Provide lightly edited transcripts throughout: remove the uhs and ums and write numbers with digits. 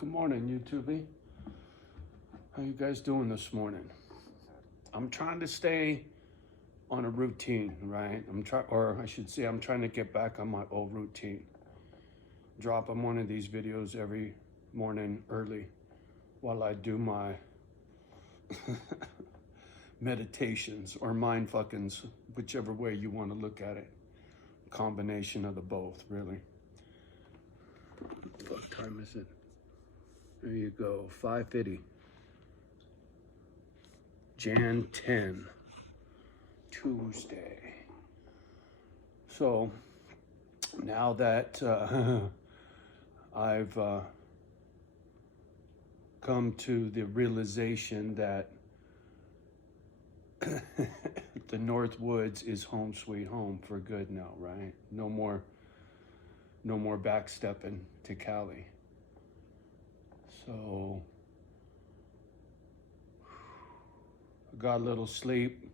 Good morning, YouTube. How you guys doing this morning? I'm trying to stay on a routine, right? I'm trying to get back on my old routine. Dropping one of these videos every morning early while I do my meditations or mind fuckings, whichever way you want to look at it. Combination of the both, really. What time is it? There you go, 5:50. Jan 10, Tuesday. So now that I've come to the realization that the North Woods is home sweet home for good now, right? No more backstepping to Cali. So I got a little sleep,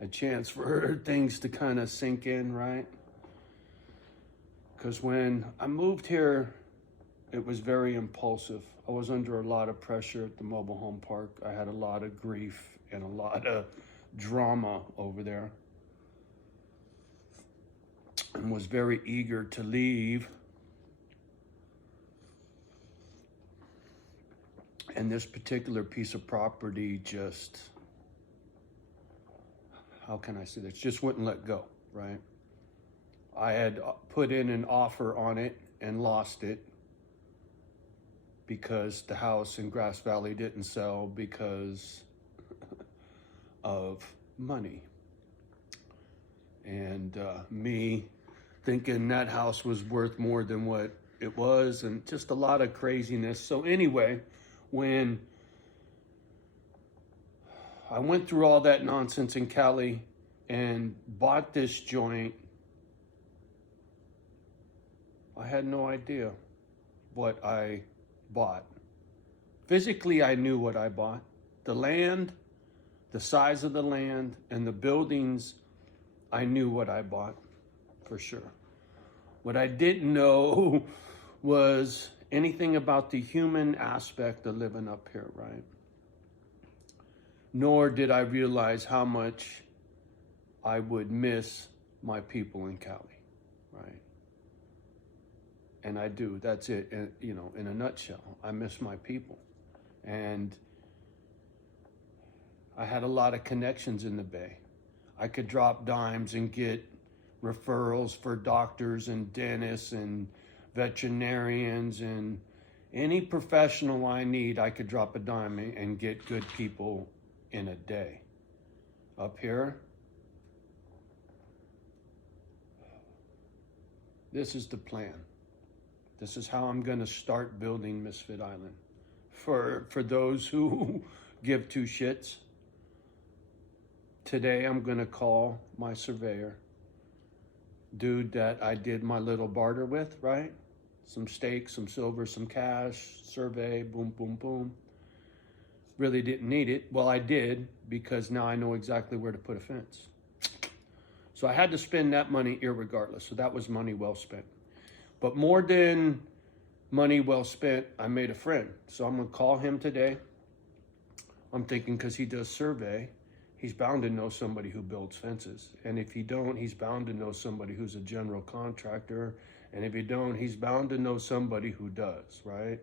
a chance for things to kind of sink in, right? Because when I moved here, it was very impulsive. I was under a lot of pressure at the mobile home park. I had a lot of grief and a lot of drama over there, and was very eager to leave. And this particular piece of property just, how can I say this, just wouldn't let go, right? I had put in an offer on it and lost it because the house in Grass Valley didn't sell because of money. And me thinking that house was worth more than what it was, and just a lot of craziness. So anyway, when I went through all that nonsense in Cali and bought this joint, I had no idea what I bought. Physically, I knew what I bought. The land, the size of the land, and the buildings, I knew what I bought for sure. What I didn't know was anything about the human aspect of living up here, right? Nor did I realize how much I would miss my people in Cali, right? And I do. That's it, in a nutshell. I miss my people. And I had a lot of connections in the Bay. I could drop dimes and get referrals for doctors and dentists and veterinarians and any professional I need. I could drop a dime and get good people in a day. Up here, this is the plan. This is how I'm going to start building Misfit Island. For those who give two shits, today I'm going to call my surveyor, dude that I did my little barter with, right? Some steak, some silver, some cash, survey, boom, boom, boom. Really didn't need it. Well, I did, because now I know exactly where to put a fence. So I had to spend that money irregardless. So that was money well spent. But more than money well spent, I made a friend. So I'm going to call him today. I'm thinking, because he does survey, he's bound to know somebody who builds fences. And if he don't, he's bound to know somebody who's a general contractor. And if he don't, he's bound to know somebody who does, right?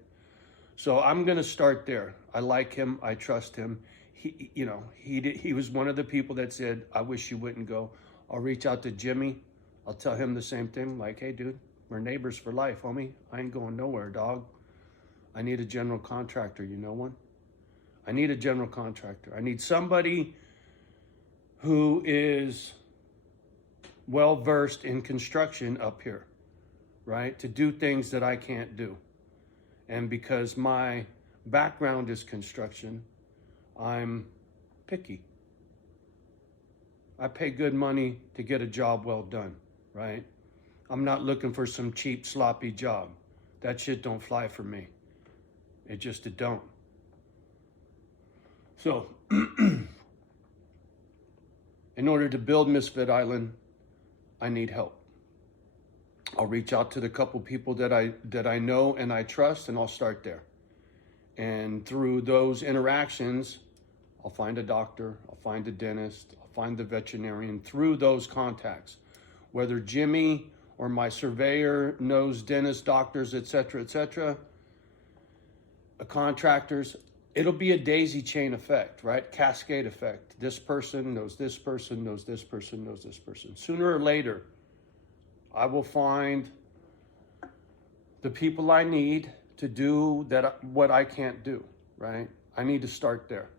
So I'm going to start there. I like him. I trust him. He was one of the people that said, I wish you wouldn't go. I'll reach out to Jimmy. I'll tell him the same thing. Like, hey, dude, we're neighbors for life, homie. I ain't going nowhere, dog. I need a general contractor. You know one? I need a general contractor. I need somebody who is well-versed in construction up here, right? To do things that I can't do. And because my background is construction, I'm picky. I pay good money to get a job well done, right? I'm not looking for some cheap, sloppy job. That shit don't fly for me. It don't. So, in order to build Misfit Island, I need help. I'll reach out to the couple people that I know and I trust, and I'll start there. And through those interactions, I'll find a doctor, I'll find a dentist, I'll find the veterinarian through those contacts. Whether Jimmy or my surveyor knows dentists, doctors, etc., contractors, it'll be a daisy chain effect, right? Cascade effect. This person knows this person, knows this person, knows this person. Sooner or later, I will find the people I need to do what I can't do, right? I need to start there.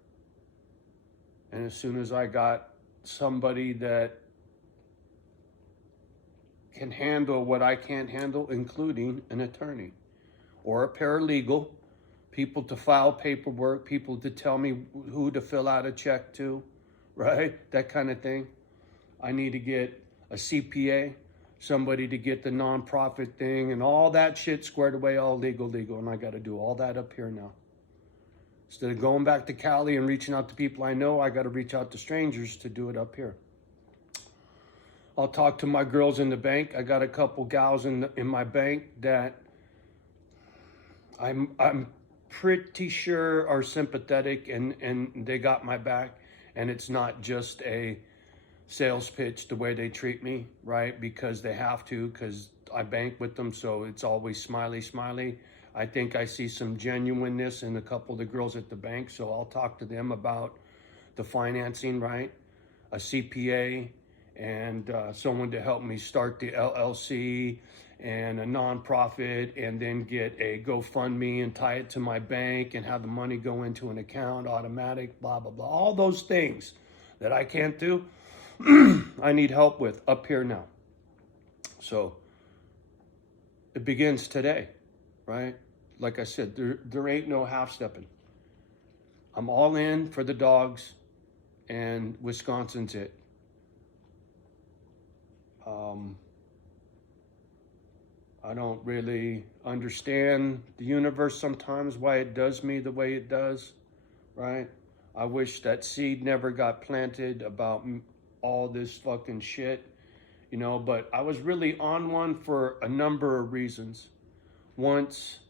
And as soon as I got somebody that can handle what I can't handle, including an attorney or a paralegal, people to file paperwork, people to tell me who to fill out a check to, right? That kind of thing. I need to get a CPA, somebody to get the nonprofit thing and all that shit squared away, all legal. And I got to do all that up here now. Instead of going back to Cali and reaching out to people I know, I got to reach out to strangers to do it up here. I'll talk to my girls in the bank. I got a couple gals in my bank that I'm pretty sure are sympathetic and they got my back. And it's not just a sales pitch the way they treat me, right? Because they have to, because I bank with them, so it's always smiley. I think I see some genuineness in a couple of the girls at the bank, so I'll talk to them about the financing, right? A CPA and someone to help me start the LLC and a nonprofit, and then get a GoFundMe and tie it to my bank and have the money go into an account, automatic, blah, blah, blah. All those things that I can't do, I need help with up here now. So it begins today, right? Like I said, there ain't no half-stepping. I'm all in for the dogs, and Wisconsin's it. I don't really understand the universe sometimes, why it does me the way it does, right? I wish that seed never got planted about all this fucking shit, you know, but I was really on one for a number of reasons. Once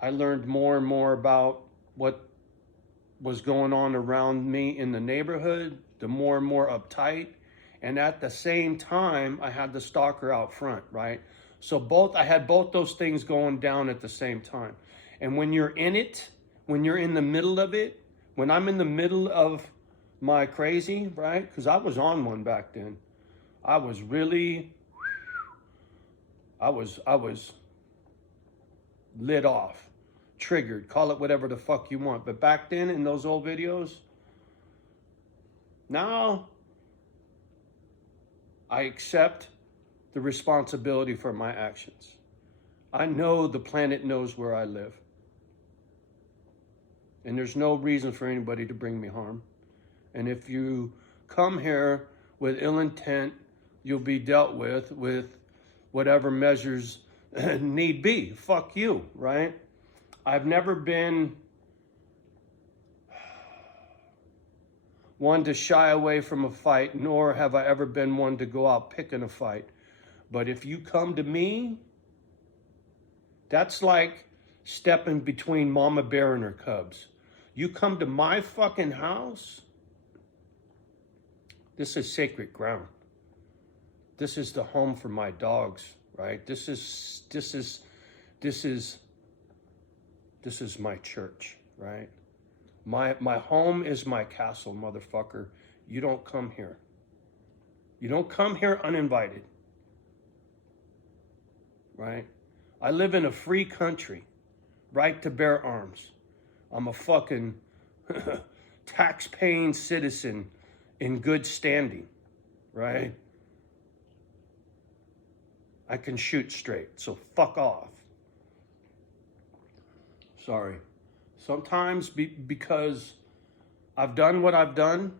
I learned more and more about what was going on around me in the neighborhood, the more and more uptight. And at the same time, I had the stalker out front, right? So I had both those things going down at the same time. And when you're in it, when you're in the middle of it, when I'm in the middle of my crazy, right? Because I was on one back then. I was lit off, triggered, call it whatever the fuck you want. But back then in those old videos, now I accept the responsibility for my actions. I know the planet knows where I live. And there's no reason for anybody to bring me harm. And if you come here with ill intent, you'll be dealt with whatever measures need be. Fuck you, right? I've never been one to shy away from a fight, nor have I ever been one to go out picking a fight. But if you come to me, that's like stepping between Mama Bear and her cubs. You come to my fucking house, this is sacred ground. This is the home for my dogs, right? This is my church, right? My home is my castle, motherfucker. You don't come here. You don't come here uninvited, right? I live in a free country, right to bear arms. I'm a fucking tax-paying citizen in good standing, right? I can shoot straight, so fuck off. Sorry. Sometimes because I've done what I've done,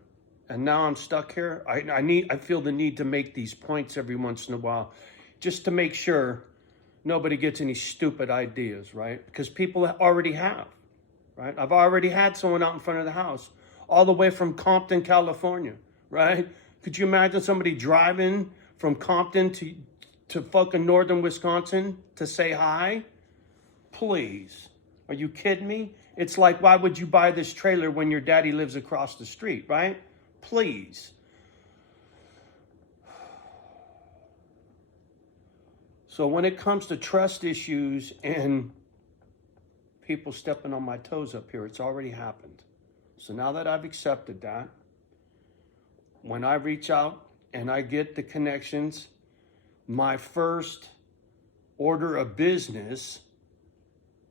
and now I'm stuck here, I feel the need to make these points every once in a while, just to make sure nobody gets any stupid ideas, right? Because people already have, right? I've already had someone out in front of the house, all the way from Compton, California, right? Could you imagine somebody driving from Compton to fucking northern Wisconsin to say hi? Please. Are you kidding me? It's like, why would you buy this trailer when your daddy lives across the street, right? Please. So when it comes to trust issues and people stepping on my toes up here, it's already happened. So now that I've accepted that, when I reach out and I get the connections, my first order of business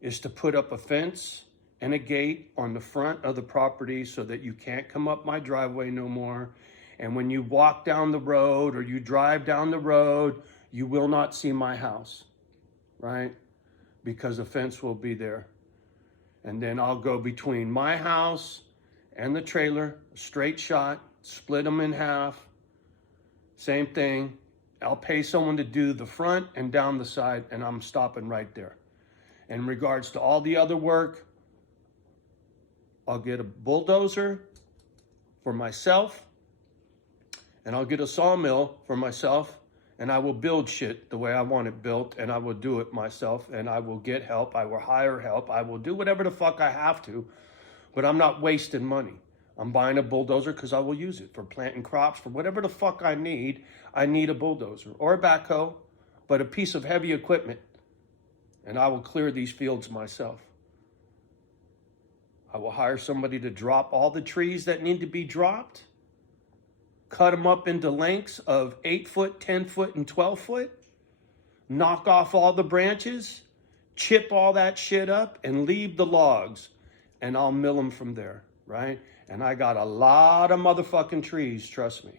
is to put up a fence and a gate on the front of the property so that you can't come up my driveway no more. And when you walk down the road or you drive down the road, you will not see my house, right? Because the fence will be there. And then I'll go between my house and the trailer, straight shot, split them in half. Same thing. I'll pay someone to do the front and down the side, and I'm stopping right there. In regards to all the other work, I'll get a bulldozer for myself, and I'll get a sawmill for myself, and I will build shit the way I want it built, and I will do it myself, and I will get help. I will hire help. I will do whatever the fuck I have to, but I'm not wasting money. I'm buying a bulldozer because I will use it for planting crops, for whatever the fuck I need a bulldozer or a backhoe, but a piece of heavy equipment, and I will clear these fields myself. I will hire somebody to drop all the trees that need to be dropped, cut them up into lengths of 8 foot, 10 foot, and 12 foot, knock off all the branches, chip all that shit up, and leave the logs, and I'll mill them from there, right? And I got a lot of motherfucking trees, trust me.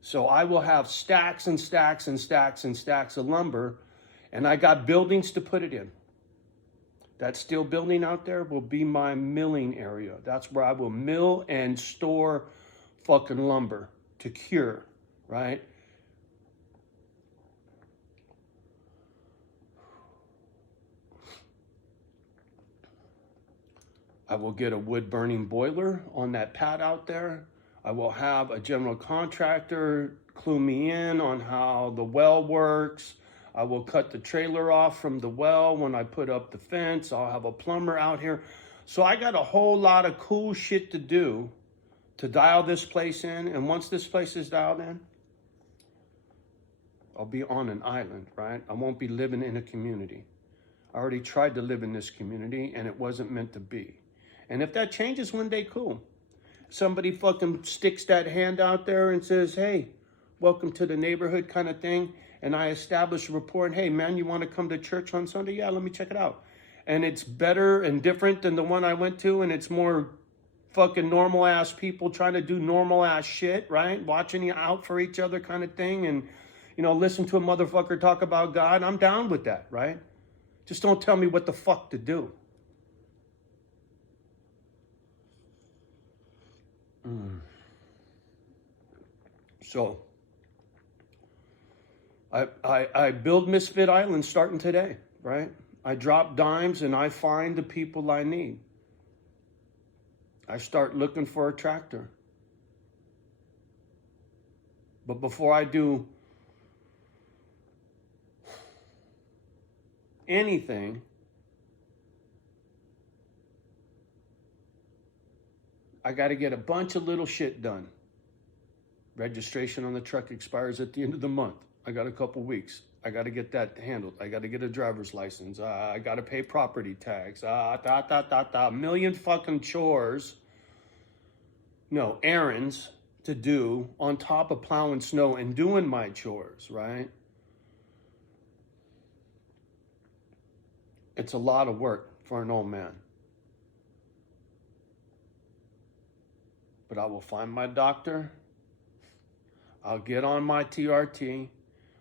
So I will have stacks and stacks and stacks and stacks of lumber, and I got buildings to put it in. That steel building out there will be my milling area. That's where I will mill and store fucking lumber to cure, right? I will get a wood burning boiler on that pad out there. I will have a general contractor clue me in on how the well works. I will cut the trailer off from the well when I put up the fence. I'll have a plumber out here. So I got a whole lot of cool shit to do to dial this place in. And once this place is dialed in, I'll be on an island, right? I won't be living in a community. I already tried to live in this community and it wasn't meant to be. And if that changes one day, cool. Somebody fucking sticks that hand out there and says, hey, welcome to the neighborhood kind of thing. And I establish a rapport and, hey, man, you want to come to church on Sunday? Yeah, let me check it out. And it's better and different than the one I went to. And it's more fucking normal ass people trying to do normal ass shit, right? Watching you out for each other kind of thing. And, you know, listen to a motherfucker talk about God. I'm down with that, right? Just don't tell me what the fuck to do. So I build Misfit Island starting today, right? I drop dimes and I find the people I need. I start looking for a tractor. But before I do anything, I got to get a bunch of little shit done. Registration on the truck expires at the end of the month. I got a couple weeks. I got to get that handled. I got to get a driver's license. I got to pay property tax. A million fucking chores. No, errands to do on top of plowing snow and doing my chores, right? It's a lot of work for an old man. But I will find my doctor. I'll get on my TRT.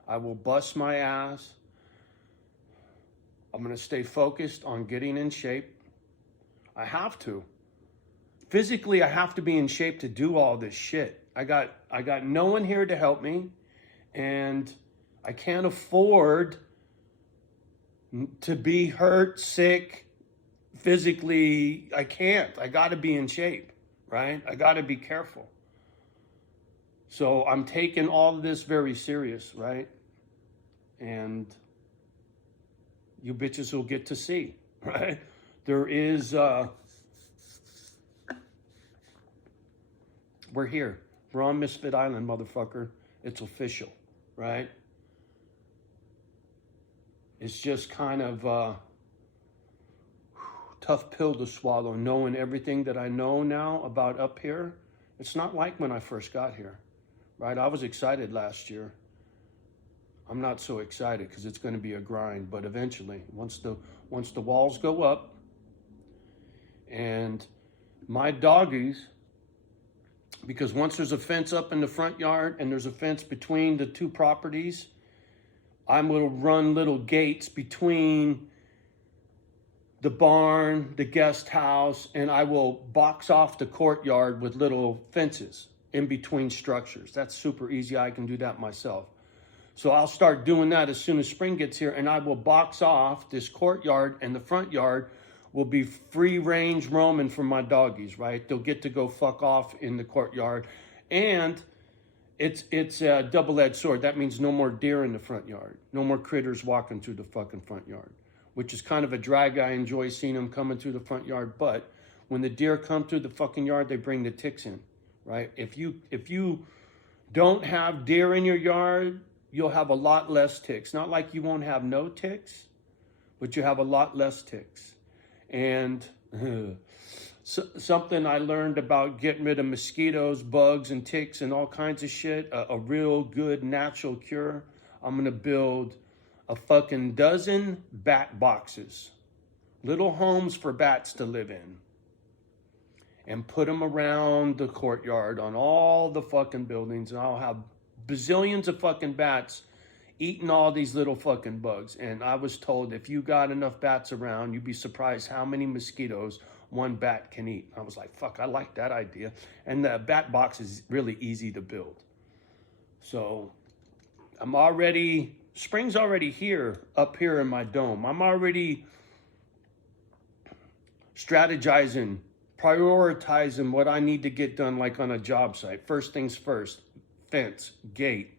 I will bust my ass. I'm going to stay focused on getting in shape. I have to. Physically, I have to be in shape to do all this shit. I got no one here to help me, and I can't afford to be hurt, sick, physically. I can't. I got to be in shape, right? I got to be careful. So I'm taking all of this very serious, right? and you bitches will get to see, right? There is, we're here. We're on Misfit Island, motherfucker. It's official, right? It's just kind of a tough pill to swallow, knowing everything that I know now about up here. It's not like when I first got here, right? I was excited last year. I'm not so excited because it's going to be a grind, but eventually, once the walls go up, and my doggies, because once there's a fence up in the front yard and there's a fence between the two properties, I'm going to run little gates between the barn, the guest house, and I will box off the courtyard with little fences in between structures. That's super easy. I can do that myself. So I'll start doing that as soon as spring gets here, and I will box off this courtyard, and the front yard will be free range roaming for my doggies, right? They'll get to go fuck off in the courtyard. And it's a double-edged sword. That means no more deer in the front yard. No more critters walking through the fucking front yard, which is kind of a drag. I enjoy seeing them coming through the front yard, but when the deer come through the fucking yard, they bring the ticks in, right? If you don't have deer in your yard, you'll have a lot less ticks. Not like you won't have no ticks, but you have a lot less ticks. And something I learned about getting rid of mosquitoes, bugs, and ticks and all kinds of shit, a real good natural cure. I'm going to build a fucking dozen bat boxes, little homes for bats to live in, and put them around the courtyard on all the fucking buildings, and I'll have bazillions of fucking bats eating all these little fucking bugs. And I was told if you got enough bats around, you'd be surprised how many mosquitoes one bat can eat. I was like, fuck, I like that idea. And the bat box is really easy to build. So spring's already here, up here in my dome. I'm already strategizing, prioritizing what I need to get done, like on a job site. First things first, fence, gate,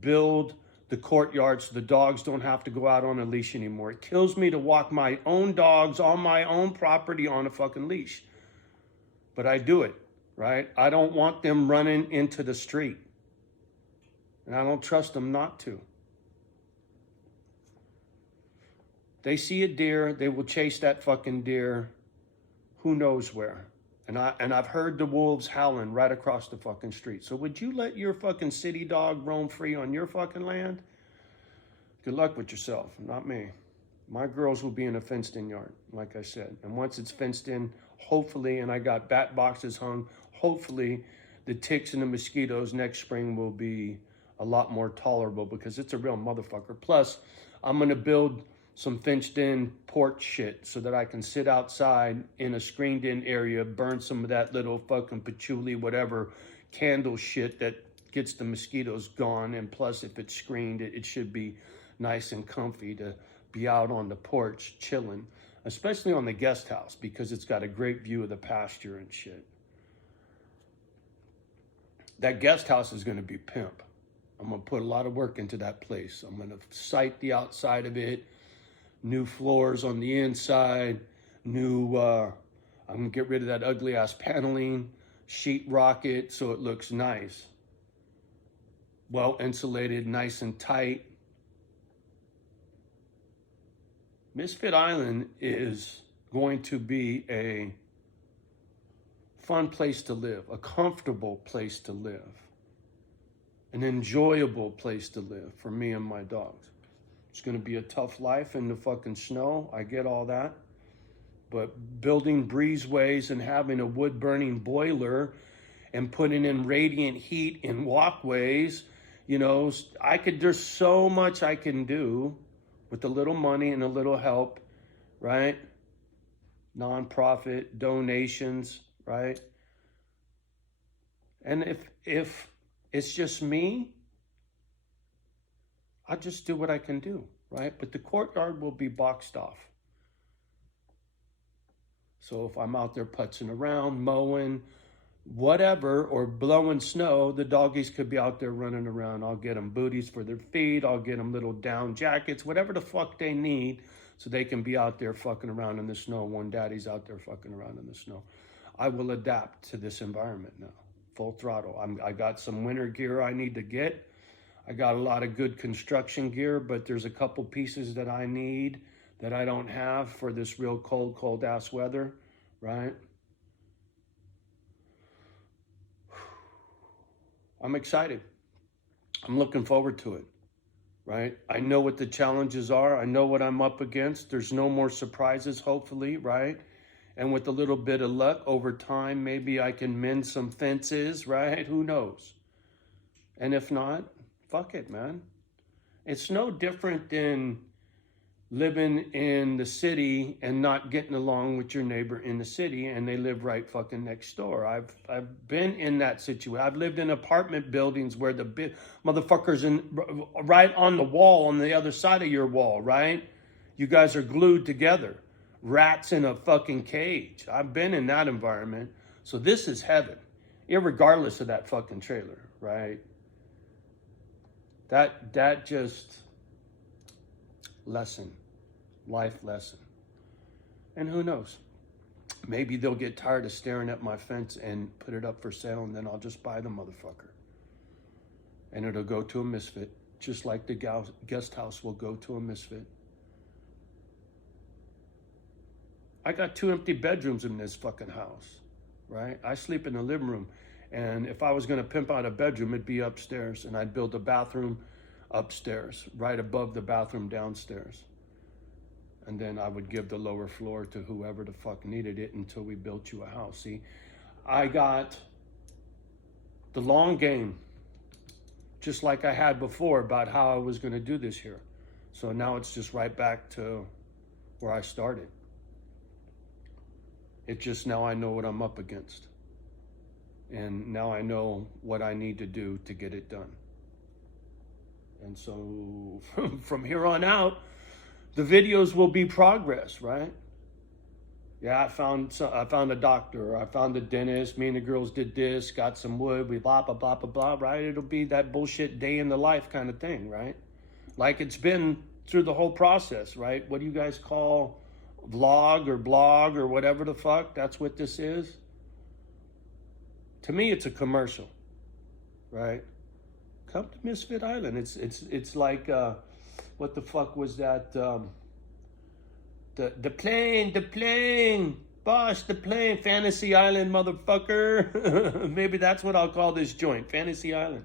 build the courtyard so the dogs don't have to go out on a leash anymore. It kills me to walk my own dogs on my own property on a fucking leash. But I do it, right? I don't want them running into the street. And I don't trust them not to. They see a deer, they will chase that fucking deer who knows where. And I've heard the wolves howling right across the fucking street. So would you let your fucking city dog roam free on your fucking land? Good luck with yourself, not me. My girls will be in a fenced-in yard, like I said. And once it's fenced in, hopefully, and I got bat boxes hung, hopefully the ticks and the mosquitoes next spring will be a lot more tolerable, because it's a real motherfucker. Plus, I'm going to build some fenced-in porch shit so that I can sit outside in a screened-in area, burn some of that little fucking patchouli, whatever, candle shit that gets the mosquitoes gone. And plus, if it's screened, it should be nice and comfy to be out on the porch chilling, especially on the guest house, because it's got a great view of the pasture and shit. That guest house is going to be pimp. I'm going to put a lot of work into that place. I'm going to site the outside of it, new floors on the inside, I'm going to get rid of that ugly ass paneling, sheet rock it so it looks nice. Well insulated, nice and tight. Misfit Island is going to be a fun place to live, a comfortable place to live, an enjoyable place to live for me and my dogs. It's going to be a tough life in the fucking snow. I get all that. But building breezeways and having a wood-burning boiler and putting in radiant heat in walkways, there's so much I can do with a little money and a little help, right? Nonprofit, donations, right? And if it's just me, I just do what I can do, right? But the courtyard will be boxed off. So if I'm out there putzing around, mowing, whatever, or blowing snow, the doggies could be out there running around. I'll get them booties for their feet. I'll get them little down jackets, whatever the fuck they need, so they can be out there fucking around in the snow when daddy's out there fucking around in the snow. I will adapt to this environment now, full throttle. I got some winter gear I need to get. I got a lot of good construction gear, but there's a couple pieces that I need that I don't have for this real cold ass weather, right? I'm excited. I'm looking forward to it, right? I know what the challenges are. I know what I'm up against. There's no more surprises, hopefully, right? And with a little bit of luck over time, maybe I can mend some fences, right? Who knows? And if not, fuck it, man. It's no different than living in the city and not getting along with your neighbor in the city, and they live right fucking next door. I've been in that situation. I've lived in apartment buildings where the motherfuckers right on the wall on the other side of your wall, right? You guys are glued together. Rats in a fucking cage. I've been in that environment. So this is heaven, irregardless of that fucking trailer, right? That just lesson. Life lesson. And who knows? Maybe they'll get tired of staring at my fence and put it up for sale, and then I'll just buy the motherfucker. And it'll go to a Misfit, just like the guest house will go to a Misfit. I got 2 empty bedrooms in this fucking house, right? I sleep in the living room. And if I was going to pimp out a bedroom, it'd be upstairs. And I'd build a bathroom upstairs, right above the bathroom downstairs. And then I would give the lower floor to whoever the fuck needed it until we built you a house. See, I got the long game, just like I had before about how I was going to do this here. So now it's just right back to where I started. It's just now I know what I'm up against. And now I know what I need to do to get it done. And so from here on out, the videos will be progress, right? Yeah, I found a doctor, or I found a dentist, me and the girls did this, got some wood, we blah, blah, blah, blah, blah, right? It'll be that bullshit day in the life kind of thing, right? Like it's been through the whole process, right? What do you guys call vlog or blog or whatever the fuck? That's what this is. To me, it's a commercial, right? Come to Misfit Island. It's like, what the fuck was that? The plane, boss, the plane, Fantasy Island, motherfucker. Maybe that's what I'll call this joint, Fantasy Island.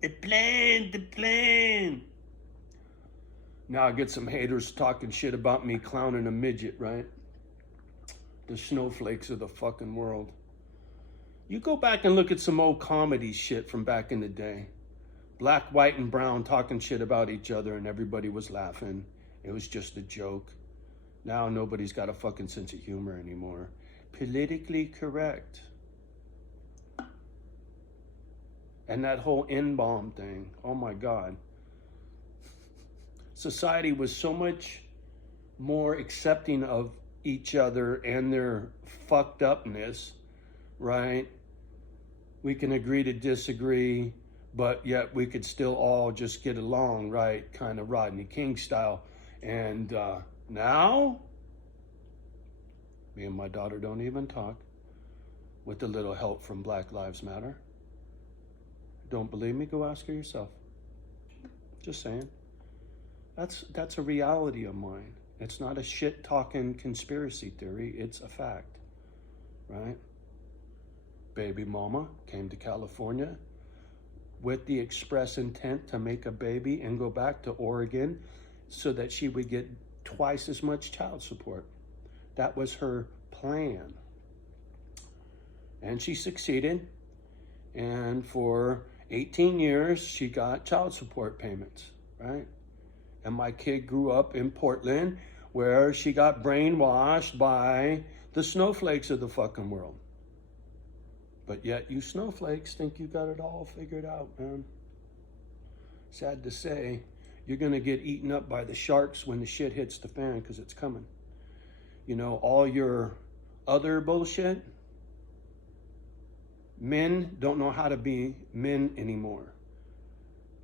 The plane. Now I get some haters talking shit about me clowning a midget, right? The snowflakes of the fucking world. You go back and look at some old comedy shit from back in the day. Black, white, and brown talking shit about each other and everybody was laughing. It was just a joke. Now nobody's got a fucking sense of humor anymore. Politically correct. And that whole N-bomb thing, oh my God. Society was so much more accepting of each other and their fucked upness, right? We can agree to disagree, but yet we could still all just get along, right? Kind of Rodney King style. And now, me and my daughter don't even talk, with a little help from Black Lives Matter. Don't believe me? Go ask her yourself. Just saying. That's a reality of mine. It's not a shit-talking conspiracy theory. It's a fact, right? Baby mama came to California with the express intent to make a baby and go back to Oregon so that she would get twice as much child support. That was her plan. And she succeeded. And for 18 years, she got child support payments, right? And my kid grew up in Portland where she got brainwashed by the snowflakes of the fucking world. But yet you snowflakes think you got it all figured out, man. Sad to say, you're going to get eaten up by the sharks when the shit hits the fan, because it's coming. You know, all your other bullshit, men don't know how to be men anymore.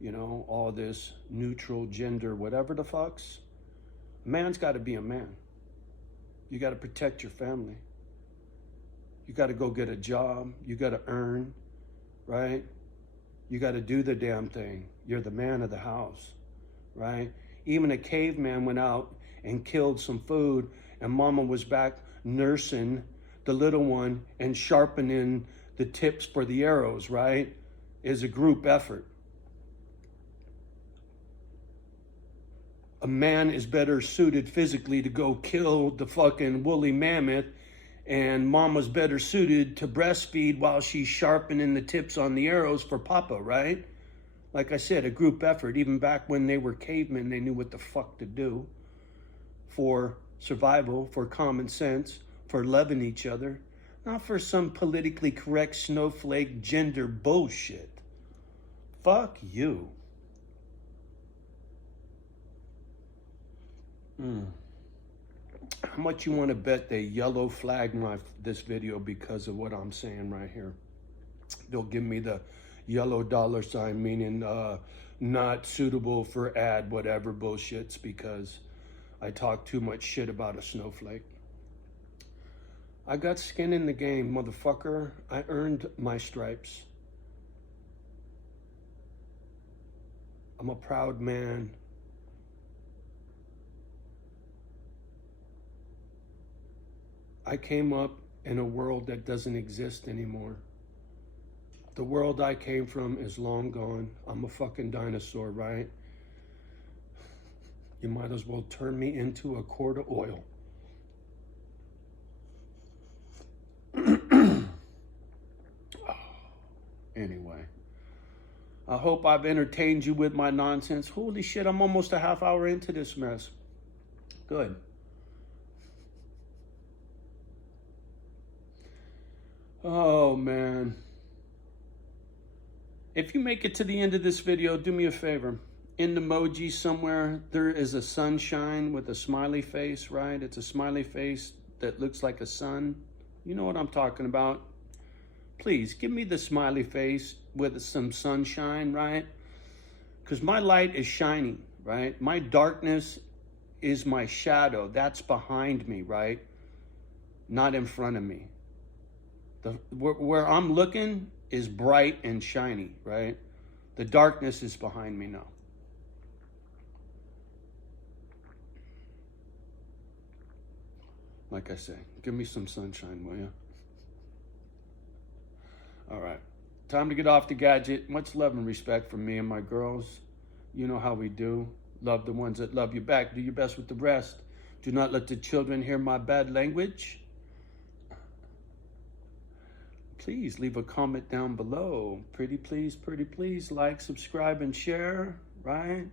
You know, all this neutral gender, whatever the fucks. A man's got to be a man. You got to protect your family. You got to go get a job. You got to earn, right? You got to do the damn thing. You're the man of the house, right? Even a caveman went out and killed some food, and mama was back nursing the little one and sharpening the tips for the arrows, right? Is a group effort. A man is better suited physically to go kill the fucking woolly mammoth, and mama's better suited to breastfeed while she's sharpening the tips on the arrows for papa, right? Like I said, a group effort. Even back when they were cavemen, they knew what the fuck to do for survival, for common sense, for loving each other, not for some politically correct snowflake gender bullshit. Fuck you. How much you want to bet they yellow flag this video because of what I'm saying right here? They'll give me the yellow dollar sign, meaning not suitable for ad whatever bullshits, because I talk too much shit about a snowflake. I got skin in the game, motherfucker. I earned my stripes. I'm a proud man. I came up in a world that doesn't exist anymore. The world I came from is long gone. I'm a fucking dinosaur, right? You might as well turn me into a quart of oil. Anyway, I hope I've entertained you with my nonsense. Holy shit, I'm almost a half hour into this mess. Good. Oh, man. If you make it to the end of this video, do me a favor. In the emoji somewhere, there is a sunshine with a smiley face, right? It's a smiley face that looks like a sun. You know what I'm talking about. Please, give me the smiley face with some sunshine, right? Because my light is shining, right? My darkness is my shadow. That's behind me, right? Not in front of me. Where I'm looking is bright and shiny, right? The darkness is behind me now. Like I say, give me some sunshine, will you? All right. Time to get off the gadget. Much love and respect from me and my girls. You know how we do. Love the ones that love you back. Do your best with the rest. Do not let the children hear my bad language. Please leave a comment down below. Pretty please like, subscribe, and share, right?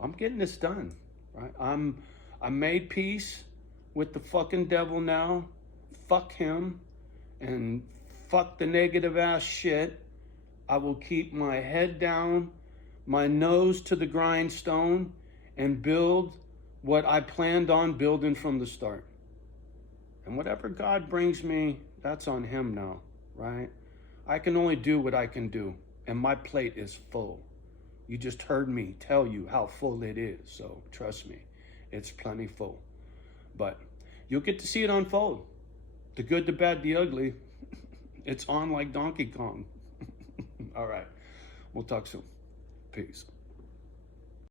I'm getting this done, right? I made peace with the fucking devil now. Fuck him. And fuck the negative ass shit. I will keep my head down, my nose to the grindstone, and build what I planned on building from the start. And whatever God brings me, that's on him now, right? I can only do what I can do, and my plate is full. You just heard me tell you how full it is, so trust me, it's plenty full. But you'll get to see it unfold. The good, the bad, the ugly. It's on like Donkey Kong. All right, we'll talk soon. Peace.